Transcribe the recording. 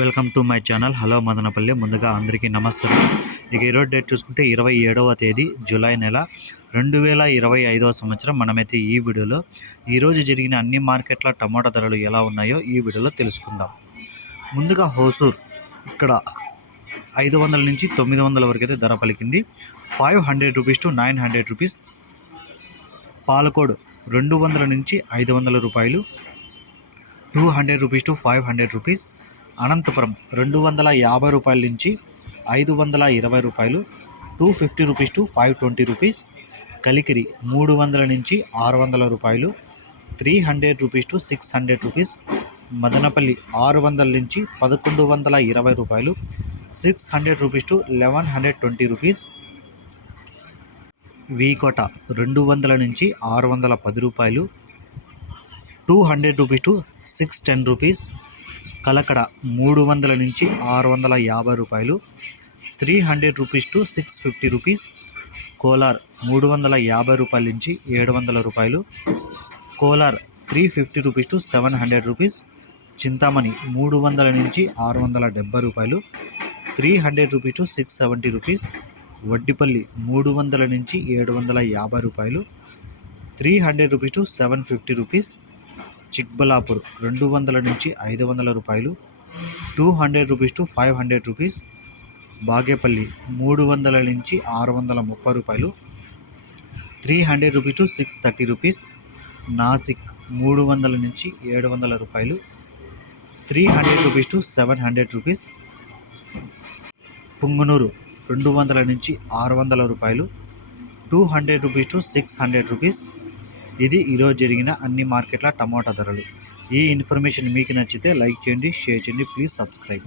Welcome to my channel. Hello Madanapalle. ముందుగా అందరికీ నమస్కారం. ఇక ఈరోజు డేట్ చూసుకుంటే ఇరవై ఏడవ తేదీ జూలై నెల రెండు వేల ఇరవై ఐదవ సంవత్సరం. మనమైతే ఈ వీడియోలో ఈరోజు జరిగిన అన్ని మార్కెట్ల టమాటా ధరలు ఎలా ఉన్నాయో ఈ వీడియోలో తెలుసుకుందాం. ముందుగా హోసూర్. ఇక్కడ ఐదు వందల నుంచి తొమ్మిది వందల వరకు అయితే ధర పలికింది. Five hundred rupees to nine hundred rupees. Palakode రెండు వందల నుంచి ఐదు వందల రూపాయలు. Two hundred rupees to five hundred rupees. Anantapur రెండు వందల యాభై రూపాయల నుంచి ఐదు వందల ఇరవై రూపాయలు two fifty rupees to five twenty rupees Kalikiri మూడు వందల నుంచి ఆరు వందల రూపాయలు three hundred rupees to six hundred rupees Madanapalle ఆరు వందల నుంచి పదకొండు వందల ఇరవై రూపాయలు six hundred rupees to eleven hundred twenty rupees V Kota రెండు వందల నుంచి ఆరు వందల పది రూపాయలు two hundred rupees to six ten rupees Kalakada మూడు వందల నుంచి ఆరు వందల యాభై రూపాయలు three hundred rupees to six fifty rupees Kolar మూడు వందల యాభై రూపాయల నుంచి ఏడు వందల రూపాయలు Kolar three fifty rupees to seven hundred rupees Chintamani మూడు వందల నుంచి ఆరు వందల డెబ్బై రూపాయలు three hundred rupees to six seventy rupees Vaddipalli మూడు వందల నుంచి ఏడు వందల యాభై రూపాయలు three hundred rupees to seven fifty rupees Chikballapur రెండు వందల నుంచి ఐదు వందల రూపాయలు two hundred rupees to five hundred rupees Bagepalli మూడు వందల నుంచి ఆరు వందల ముప్పై రూపాయలు three hundred rupees to six thirty rupees Nashik మూడు వందల నుంచి ఏడు వందల రూపాయలు three hundred rupees to seven hundred rupees Punganur రెండు వందల నుంచి ఆరు వందల రూపాయలు two hundred rupees to six hundred rupees ఇది ఈరోజు జరిగిన అన్ని మార్కెట్ల టమాటా ధరలు. ఈ ఇన్ఫర్మేషన్ మీకు నచ్చితే లైక్ చేయండి షేర్ చేయండి ప్లీజ్ సబ్స్క్రైబ్.